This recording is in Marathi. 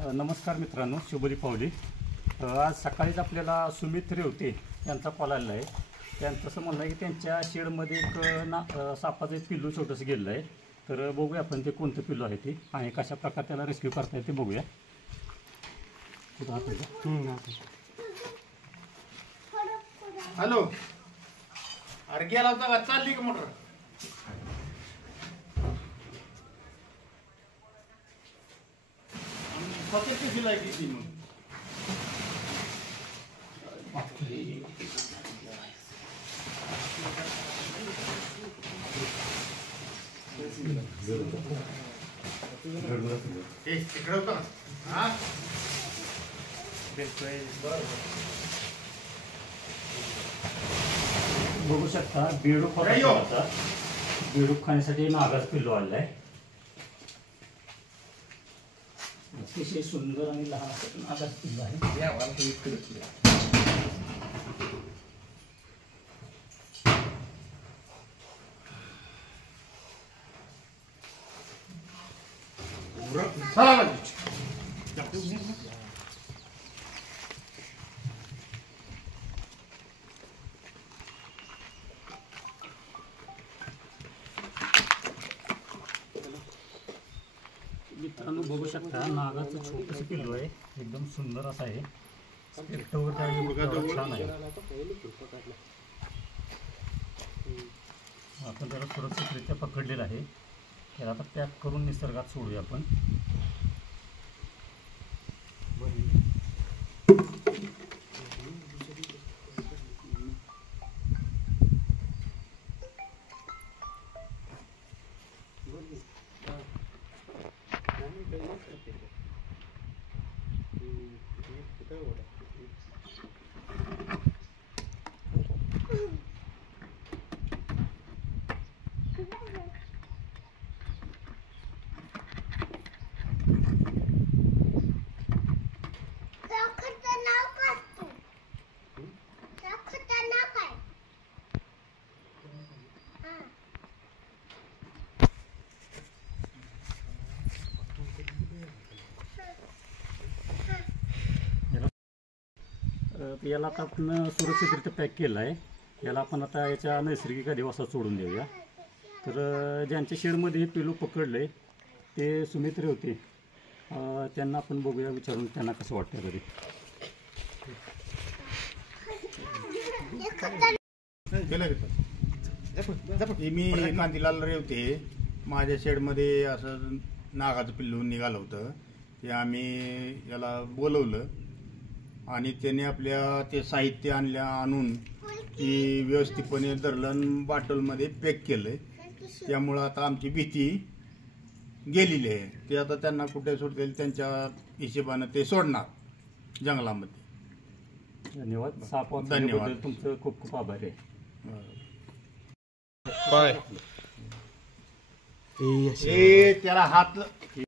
नमस्कार मित्रांनो, शुभरी पावली। आज सकाळीच आपल्याला सुमित रेवते यांचा कॉल आलेला आहे। त्यांचं असं म्हणणं आहे की त्यांच्या शेडमध्ये एक सापाचं एक पिल्लू छोटंसं गेलेलं आहे। तर बघूया आपण ते कोणतं पिल्लू आहे ते आणि कशा प्रकारे त्याला रेस्क्यू करता येते बघूया। हॅलो, अरे गेला होता का? चालली का मोटर? फक्त शिलाई किती मग? तिकडे होता हा बघू शकता बेडूक होता। बेडूक खाण्यासाठी नागाच पिल्लू आलेला आहे। अतिशय सुंदर आणि लहान नागाच पिल्लू आहे। मित्रांनो बघू शकता नागाचं छोटंसं पिल्लू आहे, एकदम सुंदर असं आहे। छान आहे। आपण त्याला सुरक्षितरित्या पकडलेलं आहे। त्याला आता पॅक करून निसर्गात सोडूया आपण। याला आता आपण सुरक्षितरित्या पॅक केलं आहे। याला आपण आता याच्या नैसर्गिक अधिवासात सोडून देऊया। तर ज्यांच्या शेडमध्ये हे पिल्लू पकडले ते सुमित रेवते, त्यांना आपण बघूया, विचारून त्यांना कसं वाटतं तरी। मी कांतीलाल रेवते, माझ्या शेडमध्ये असं नागाचं पिल्लू निघालं होतं। ते आम्ही याला बोलवलं आणि त्याने आपल्या ते साहित्य आणून ती व्यवस्थितपणे धरलं, बॉटलमध्ये पॅक केलं। त्यामुळं आता आमची भीती गेलेली आहे। ते आता त्यांना कुठे सोडतील त्यांच्या हिशोबानं ते सोडणार जंगलामध्ये। धन्यवाद। धन्यवाद, तुमचं खूप खूप आभार आहे। बाय। त्याला हात